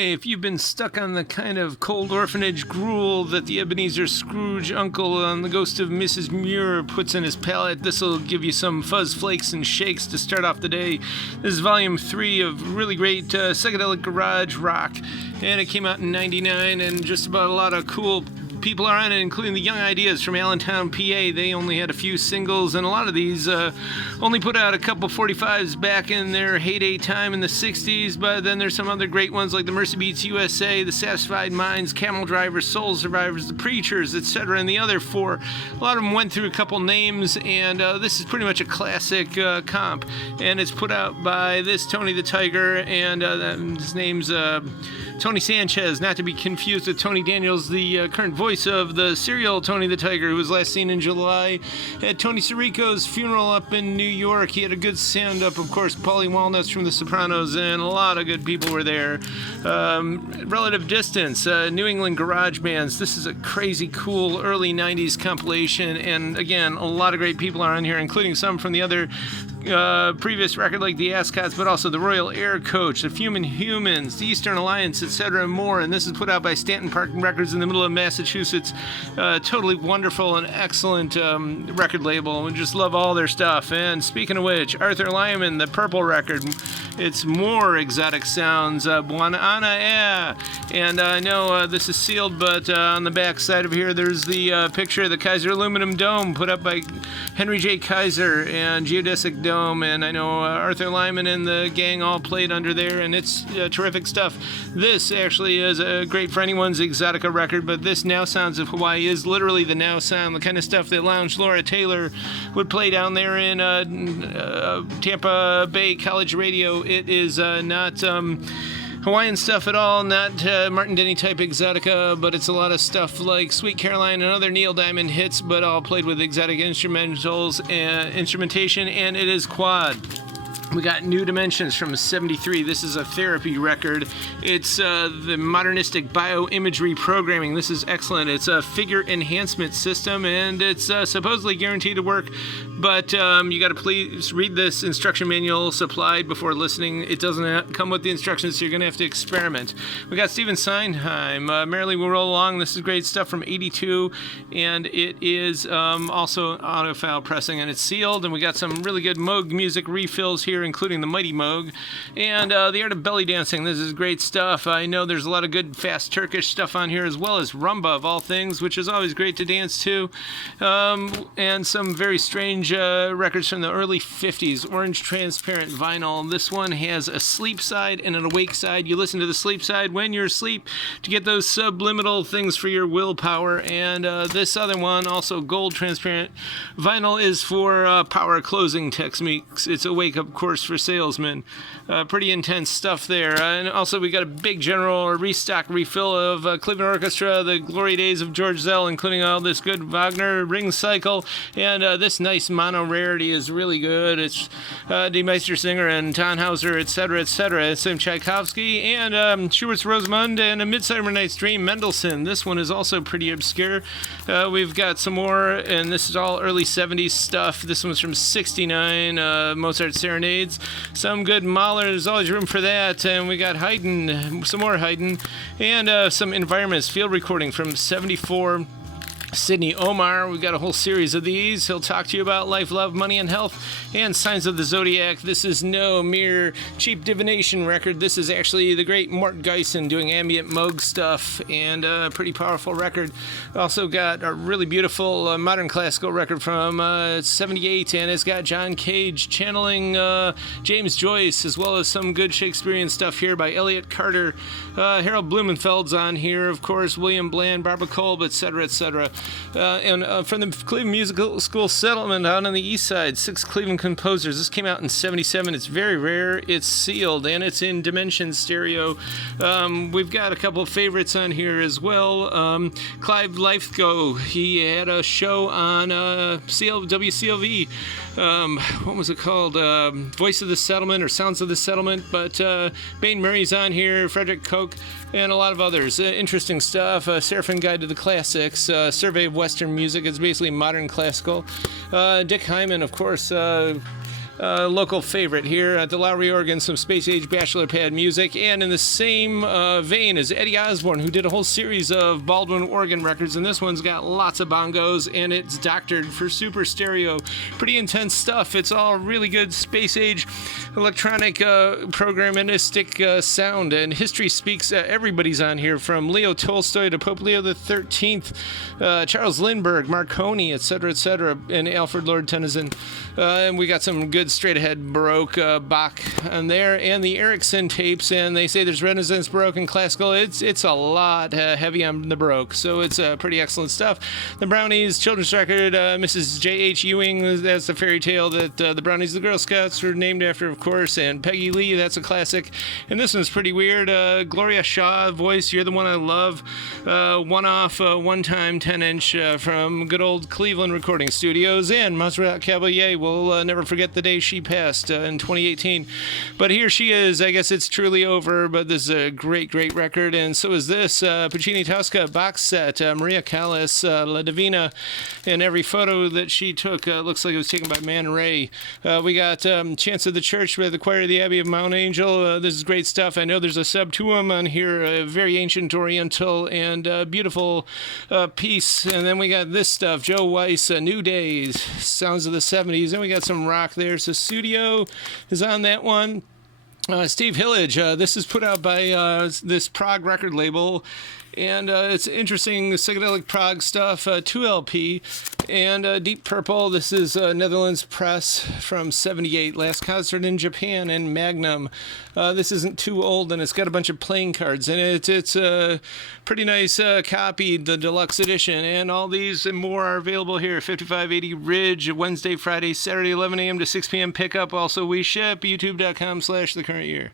If you've been stuck on the kind of cold orphanage gruel that the Ebenezer Scrooge uncle on the ghost of Mrs. Muir puts in his palate, this'll give you some fuzz flakes and shakes to start off the day. This is volume 3 of really great psychedelic garage rock, and it came out in 99, and just about a lot of cool people are on it, including the Young Ideas from Allentown, PA. They only had a few singles, and a lot of these only put out a couple 45s back in their heyday time in the 60s, but then there's some other great ones like the Mercy Beats USA, the Satisfied Minds, Camel Drivers, Soul Survivors, the Preachers, etc., and the other four. A lot of them went through a couple names, and this is pretty much a classic comp, and it's put out by this Tony the Tiger, and his name's Tony Sanchez, not to be confused with Tony Daniels, the current voice of the serial Tony the Tiger, who was last seen in July at Tony Sirico's funeral up in New York. He had a good stand-up, of course, Paulie Walnuts from The Sopranos, and a lot of good people were there. Relative Distance, New England Garage Bands. This is a crazy cool early 90s compilation, and again, a lot of great people are on here, including some from the other previous record like the Ascots, but also the Royal Air Coach, the Fumin Humans, the Eastern Alliance, etc. and more. And this is put out by Stanton Park Records in the middle of Massachusetts. Totally wonderful and excellent record label. We just love all their stuff. And speaking of which, Arthur Lyman, the Purple record, it's more exotic sounds. Buonana Air. And I know this is sealed, but on the back side of here, there's the picture of the Kaiser Aluminum Dome put up by Henry J. Kaiser and Geodesic Dome. And I know Arthur Lyman and the gang all played under there, and it's terrific stuff. This actually is great for anyone's Exotica record, but this Now Sounds of Hawaii is literally the now sound, the kind of stuff that Lounge Laura Taylor would play down there in Tampa Bay College Radio. It is not Hawaiian stuff at all, not Martin Denny type Exotica, but it's a lot of stuff like Sweet Caroline and other Neil Diamond hits, but all played with exotic instrumentals and instrumentation, and it is quad. We got New Dimensions from 73. This is a therapy record. It's the modernistic bioimagery programming. This is excellent. It's a figure enhancement system, and it's supposedly guaranteed to work, but you got to please read this instruction manual supplied before listening. It doesn't come with the instructions, so you're going to have to experiment. We got Stephen Sondheim, Merrily We'll Roll Along. This is great stuff from 82, and it is also autofile pressing, and it's sealed, and we got some really good Moog music refills here, including the Mighty Moog, and the Art of Belly Dancing. This is great stuff. I know there's a lot of good fast Turkish stuff on here, as well as rumba of all things, which is always great to dance to, and some very strange records from the early 50s. Orange transparent vinyl. This one has a sleep side and an awake side. You listen to the sleep side when you're asleep to get those subliminal things for your willpower, and this other one, also gold transparent vinyl, is for power closing techniques. It's awake, of course, for salesmen. Pretty intense stuff there. And also we got a big general restock refill of Cleveland Orchestra, the glory days of George Zell, including all this good Wagner ring cycle, and this nice mono rarity is really good. It's Die Meistersinger and Tannhauser, etc., etc. Some Tchaikovsky and Schubert's Rosamund and A Midsummer Night's Dream, Mendelssohn. This one is also pretty obscure. We've got some more, and this is all early 70s stuff. This one's from 69, Mozart Serenade. Some good Mahler, there's always room for that. And we got Haydn, some more Haydn, and some Environments field recording from 74. Sidney Omar, we've got a whole series of these. He'll talk to you about life, love, money, and health, and Signs of the Zodiac. This is no mere cheap divination record. This is actually the great Mort Geisen doing ambient Moog stuff, and a pretty powerful record. Also got a really beautiful modern classical record from 78, and it's got John Cage channeling James Joyce, as well as some good Shakespearean stuff here by Elliot Carter. Harold Blumenfeld's on here, of course, William Bland, Barbara Kolb, etc., etc. And from the Cleveland Musical School Settlement out on the east side, 6 Cleveland composers. This came out in 77. It's very rare. It's sealed, and it's in Dimension stereo. We've got a couple of favorites on here as well. Clive Lithgow, he had a show on WCLV. What was it called? Voice of the Settlement or Sounds of the Settlement. But Bain Murray's on here, Frederick Koch, and a lot of others. Interesting stuff. Seraphim Guide to the Classics, Survey of Western Music. It's basically modern classical. Dick Hyman, of course, local favorite here at the Lowry organ, some Space Age Bachelor Pad music, and in the same vein as Eddie Osborne, who did a whole series of Baldwin organ records, and this one's got lots of bongos, and it's doctored for super stereo. Pretty intense stuff. It's all really good Space Age electronic programmatistic sound, and history speaks. Everybody's on here, from Leo Tolstoy to Pope Leo XIII, Charles Lindbergh, Marconi, etc., and Alfred Lord Tennyson. And we got some good straight-ahead Baroque Bach on there, and the Erickson tapes, and they say there's Renaissance, Baroque, and Classical. It's a lot heavy on the Baroque, so it's pretty excellent stuff. The Brownies children's record, Mrs. J.H. Ewing, that's the fairy tale that the Brownies, the Girl Scouts, were named after, of course, and Peggy Lee, that's a classic. And this one's pretty weird. Gloria Shaw voice, You're the One I Love, one-off, one-time 10-inch from good old Cleveland Recording Studios, and Montserrat Caballé will never forget the day she passed in 2018. But here she is. I guess it's truly over, but this is a great, great record, and so is this Puccini Tosca box set, Maria Callas, La Divina, and every photo that she took looks like it was taken by Man Ray. We got Chants of the Church with the Choir of the Abbey of Mount Angel. This is great stuff. I know there's a sub tuum on here, very ancient Oriental and beautiful piece. And then we got this stuff, Joe Weiss, New Days, Sounds of the 70s. And we got some rock there. So Studio is on that one. Steve Hillage, this is put out by this Prague record label, and it's interesting psychedelic prog stuff, 2LP, and Deep Purple. This is Netherlands press from 78, last concert in Japan, and Magnum. This isn't too old, and it's got a bunch of playing cards in it. It's a pretty nice copy, the deluxe edition, and all these and more are available here. 5580 Ridge, Wednesday, Friday, Saturday, 11 a.m. to 6 p.m. pickup. Also, we ship, youtube.com/thecurrentyear.